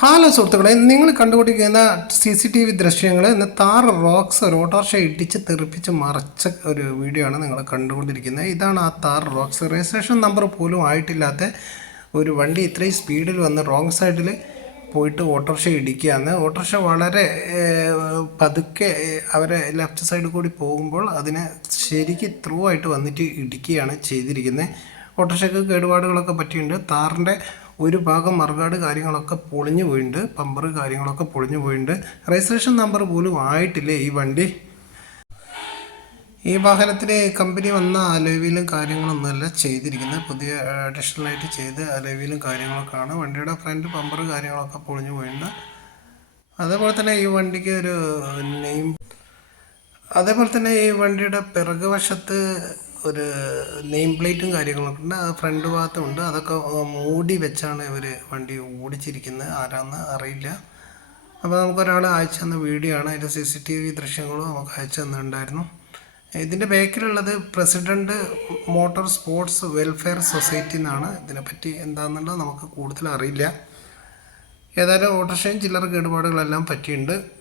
Hello സുഹൃത്തുക്കളെ നിങ്ങൾ കണ്ടുകൊണ്ടിരിക്കുന്ന സി സി ടി വി ദൃശ്യങ്ങൾ ഇന്ന് താർ റോക്സ് ഓട്ടോറിക്ഷ ഇടിച്ച് തെറിപ്പിച്ച് മറച്ച ഒരു വീഡിയോ ആണ് നിങ്ങൾ കണ്ടുകൊണ്ടിരിക്കുന്നത്. ഇതാണ് ആ താർ റോക്സ്. രജിസ്ട്രേഷൻ നമ്പർ പോലും ആയിട്ടില്ലാത്ത ഒരു വണ്ടി ഇത്രയും സ്പീഡിൽ വന്ന് റോങ് സൈഡിൽ പോയിട്ട് ഓട്ടോറിക്ഷ ഇടിക്കുകയാണ്. ഓട്ടോറിക്ഷ വളരെ പതുക്കെ അവരെ ലെഫ്റ്റ് സൈഡിൽ കൂടി പോകുമ്പോൾ അതിനെ ശരിക്ക് ത്രൂ ആയിട്ട് വന്നിട്ട് ഇടിക്കുകയാണ് ചെയ്തിരിക്കുന്നത്. ഓട്ടോറിക്ഷയ്ക്ക് കേടുപാടുകളൊക്കെ പറ്റിയിട്ടുണ്ട്. താറിന്റെ ഒരു ഭാഗം മറുകാട് കാര്യങ്ങളൊക്കെ പൊളിഞ്ഞു പോയിട്ടുണ്ട് പമ്പർ കാര്യങ്ങളൊക്കെ പൊളിഞ്ഞു പോയിട്ടുണ്ട് രജിസ്ട്രേഷൻ നമ്പർ പോലും ആയിട്ടില്ല ഈ വണ്ടി? ഈ വാഹനത്തിന് കമ്പനി വന്ന അലവിയിലും കാര്യങ്ങളൊന്നുമല്ല ചെയ്തിരിക്കുന്നത്. പുതിയ അഡീഷണൽ ആയിട്ട് ചെയ്ത് കാര്യങ്ങളൊക്കെ കാര്യങ്ങളൊക്കെയാണ്. വണ്ടിയുടെ ഫ്രണ്ട് പമ്പർ കാര്യങ്ങളൊക്കെ പൊളിഞ്ഞു പോയിട്ടുണ്ട് അതേപോലെ തന്നെ ഈ വണ്ടിക്ക് ഒരു നെയിം അതേപോലെ തന്നെ ഈ വണ്ടിയുടെ പിറകുവശത്ത് ഒരു നെയിം പ്ലേറ്റും കാര്യങ്ങളൊക്കെ ഉണ്ട്. അത് ഫ്രണ്ട് ഭാഗത്തുണ്ട്. അതൊക്കെ മൂടി വെച്ചാണ് ഇവർ വണ്ടി ഓടിച്ചിരിക്കുന്നത്. ആരാന്ന് അറിയില്ല. അപ്പോൾ നമുക്കൊരാൾ അയച്ചു തന്ന വീഡിയോ ആണ്. അതിന്റെ സി സി ടി വി ദൃശ്യങ്ങളും നമുക്ക് അയച്ചു തന്നിട്ടുണ്ടായിരുന്നു. ഇതിന്റെ ബാക്കിലുള്ളത് president motor sports welfare society എന്നാണ്. ഇതിനെപ്പറ്റി എന്താണെന്നുള്ളത് നമുക്ക് കൂടുതൽ അറിയില്ല. ഏതായാലും ഓട്ടോറിക്ഷയും ചില്ലറ കേടുപാടുകളെല്ലാം പറ്റിയിട്ടുണ്ട്.